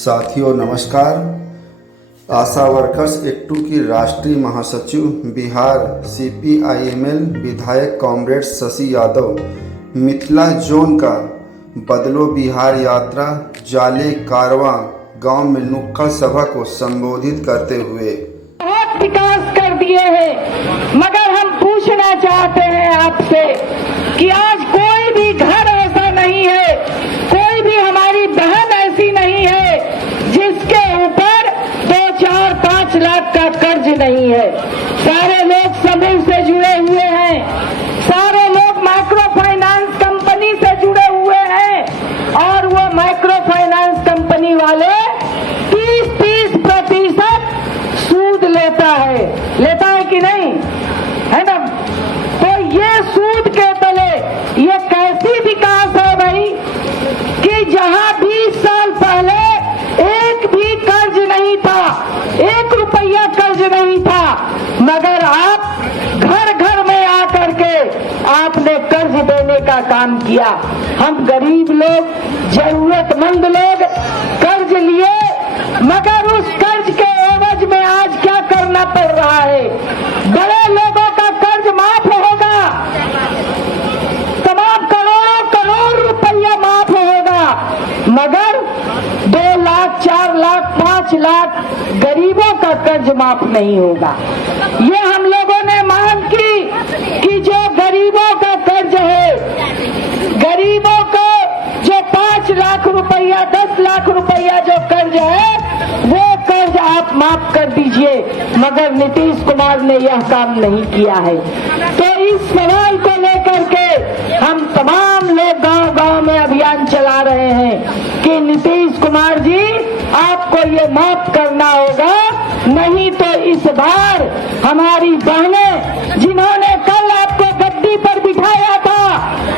साथियों नमस्कार। आशा वर्कर्स एक्टू की राष्ट्रीय महासचिव बिहार CPIML विधायक कॉमरेड शशि यादव मिथिला जोन का बदलो बिहार यात्रा जाले कारवां गांव में नुक्कड़ सभा को संबोधित करते हुए बहुत विकास कर दिए हैं, मगर हम पूछना चाहते हैं आपसे कि आज कोई भी घर ऐसा नहीं है, कोई भी हमारी बहन ऐसी नहीं है जिसके ऊपर 2, 4, 5 लाख का कर्ज नहीं है। सारे लोग समूह से जुड़े हुए हैं, सारे लोग माइक्रो फाइनेंस कंपनी से जुड़े हुए हैं और वो माइक्रो फाइनेंस कंपनी वाले 30% सूद लेता है कि नहीं, है ना? तो ये सूद के तले ये कैसी विकास है भाई कि जहां 20 साल पहले एक भी कर्ज नहीं था, 1 रुपया कर्ज नहीं था, मगर आप घर घर में आकर के आपने कर्ज देने का काम किया। हम गरीब लोग, जरूरतमंद लोग कर्ज लिए, मगर उस कर्ज के एवज में आज क्या करना पड़ रहा है? बड़े लोगों का कर्ज माफ होगा, तमाम करोड़ रुपया माफ होगा, मगर 2 लाख, 4 लाख, 5 लाख गरीबों का कर्ज माफ नहीं होगा। ये हम लोगों ने मांग की कि जो गरीबों का कर्ज है, गरीबों को जो 5 लाख रुपया, 10 लाख रुपया जो कर्ज है, वो कर्ज आप माफ कर दीजिए, मगर नीतीश कुमार ने यह काम नहीं किया है। तो इस सवाल को लेकर के हम तमाम लोग गांव-गांव में अभियान चला रहे हैं कि नीतीश कुमार जी आपको ये माफ करना होगा, नहीं तो इस बार हमारी बहनें जिन्होंने कल आपको गद्दी पर बिठाया था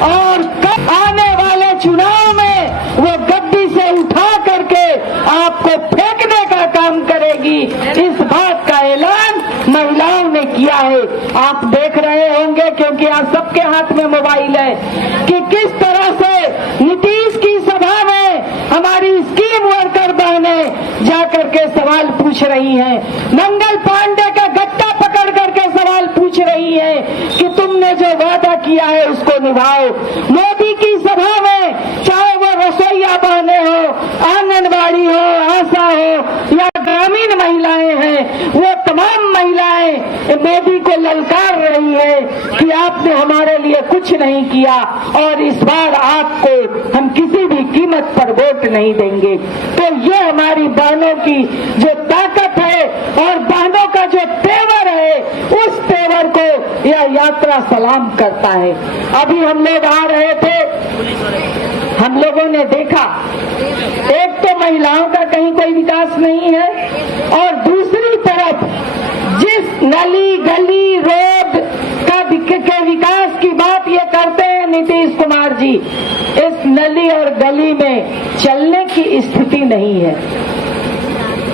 और कल आने वाले चुनाव में वो गद्दी से उठा करके आपको फेंकने का काम करेगी, इस बात का ऐलान महिलाओं ने किया है। आप देख रहे होंगे, क्योंकि आज सबके हाथ में मोबाइल है, कि किस तरह से नीतीश की सभा में हमारी स्कीम वर्कर बहनें जाकर के सवाल पूछ रही हैं, मंगल पांडे का गट्टा पकड़ करके सवाल पूछ रही है कि तुमने जो वादा किया है उसको निभाओ। मोदी की सभा में चाहे वो रसोईया बहनें हो, आंगनबाड़ी हो, आशा हो या ग्रामीण महिलाएं हैं, वो तमाम महिलाएं मोदी को ललकार रही है कि आपने हमारे लिए कुछ नहीं किया और इस बार आपको हम किसी भी कीमत पर वोट नहीं देंगे। तो ये हमारी बहनों की जो ताकत है और बहनों का जो तेवर है, उस तेवर को यह यात्रा सलाम करता है। अभी हम लोग आ रहे थे, हम लोगों ने देखा एक तो महिलाओं का कहीं कोई विकास नहीं है और दूसरी तरफ जिस नली गली रोड के विकास की बात ये करते हैं नीतीश कुमार जी, इस नली और गली में चलने की स्थिति नहीं है।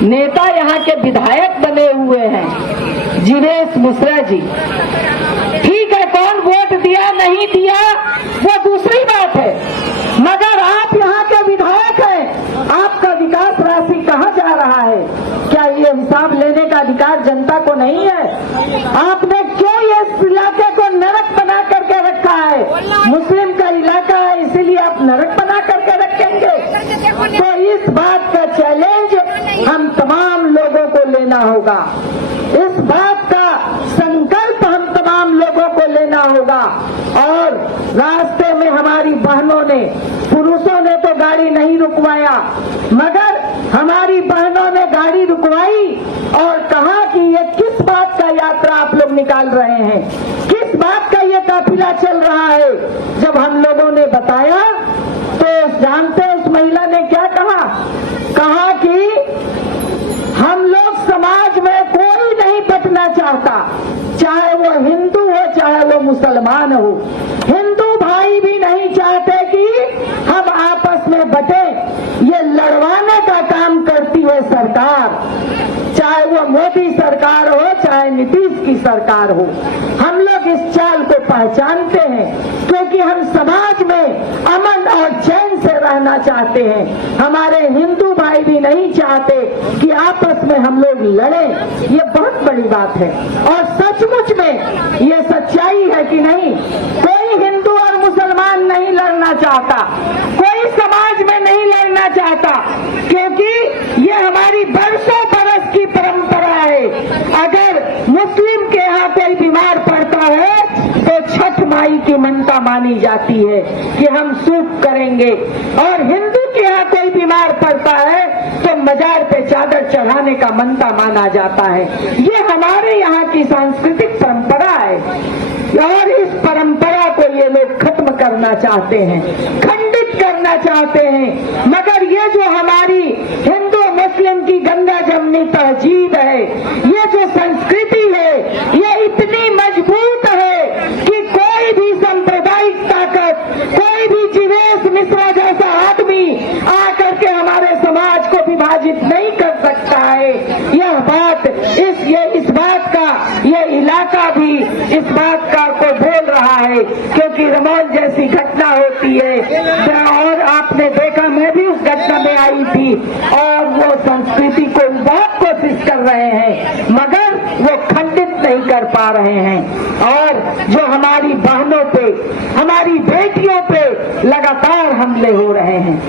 नेता यहाँ के विधायक बने हुए हैं जिवेश मिश्रा जी, ठीक है, कौन वोट दिया नहीं दिया वो दूसरी बात है, मगर आप यहाँ के विधायक हैं, आपका विकास राशि कहाँ जा रहा है? क्या ये हिसाब लेने का अधिकार जनता को नहीं है? आपने क्यों ये इलाके को नरक बना करके रखा है? मुस्लिम का इलाका है, इसीलिए आप नरक बना करके रखेंगे? तो इस बात का चैलेंज हम तमाम लोगों को लेना होगा, इस बात का संकल्प हम तमाम लोगों को लेना होगा। और रास्ते में हमारी बहनों ने, पुरुषों ने तो गाड़ी नहीं रुकवाया, मगर हमारी बहनों ने गाड़ी रुकवाई और कहा कि ये किस बात का यात्रा आप लोग निकाल रहे हैं, किस बात का ये काफिला चल रहा है। जब हम लोगों ने बताया तो जानते हैं उस महिला ने क्या कहा? कहा कि हम लोग समाज में कोई नहीं बटना चाहता, चाहे वो हिंदू हो चाहे वो मुसलमान हो। हिंदू भाई भी नहीं चाहते कि हम आपस में बटे। ये लड़वाने का काम करती है सरकार, चाहे वो मोदी सरकार हो चाहे नीतीश की सरकार हो। हम लोग इस चाल को पहचानते हैं क्योंकि हम समाज में अमन और चैन से रहना चाहते हैं। हमारे हिंदू भाई भी नहीं चाहते कि आपस में हम लोग लड़ें। ये बहुत बड़ी बात है और सचमुच में ये सच्चाई है कि नहीं। कोई हिंदू और मुसलमान नहीं लड़ना चाहता, कोई समाज में नहीं लड़ना चाहता, क्योंकि ये हमारी बरसों बरस की परंपरा है। अगर मुस्लिम के यहाँ कोई बीमार पड़ता है तो छठ माई की मनता मानी जाती है कि हम सूप करेंगे, और हिंदू के यहाँ कोई बीमार पड़ता है तो मजार पे चादर चढ़ाने का मनता माना जाता है। ये हमारे यहाँ की सांस्कृतिक परंपरा है और इस परंपरा को ये लोग खत्म करना चाहते हैं, खंडित करना चाहते हैं। मगर ये जो हमारी हिंदू मुस्लिम की गंगा जमनी तहजीब है, ये जो संस्कृति है, ये इतनी मजबूत है कि कोई भी सांप्रदायिक ताकत, कोई भी जीवेश मिश्रा जैसा आदमी आकर के हमारे समाज को विभाजित नहीं कर सकता है। यह बात इस बात का ये इलाका भी इस बात का को बोल रहा है, क्योंकि रमौल जैसी घटना होती है और आपने देखा, मैं भी उस घटना में आई थी, और वो संस्कृति को बहुत कोशिश कर रहे हैं मगर वो खंडित नहीं कर पा रहे हैं। और जो हमारी बहनों पे, हमारी बेटियों पे लगातार हमले हो रहे हैं।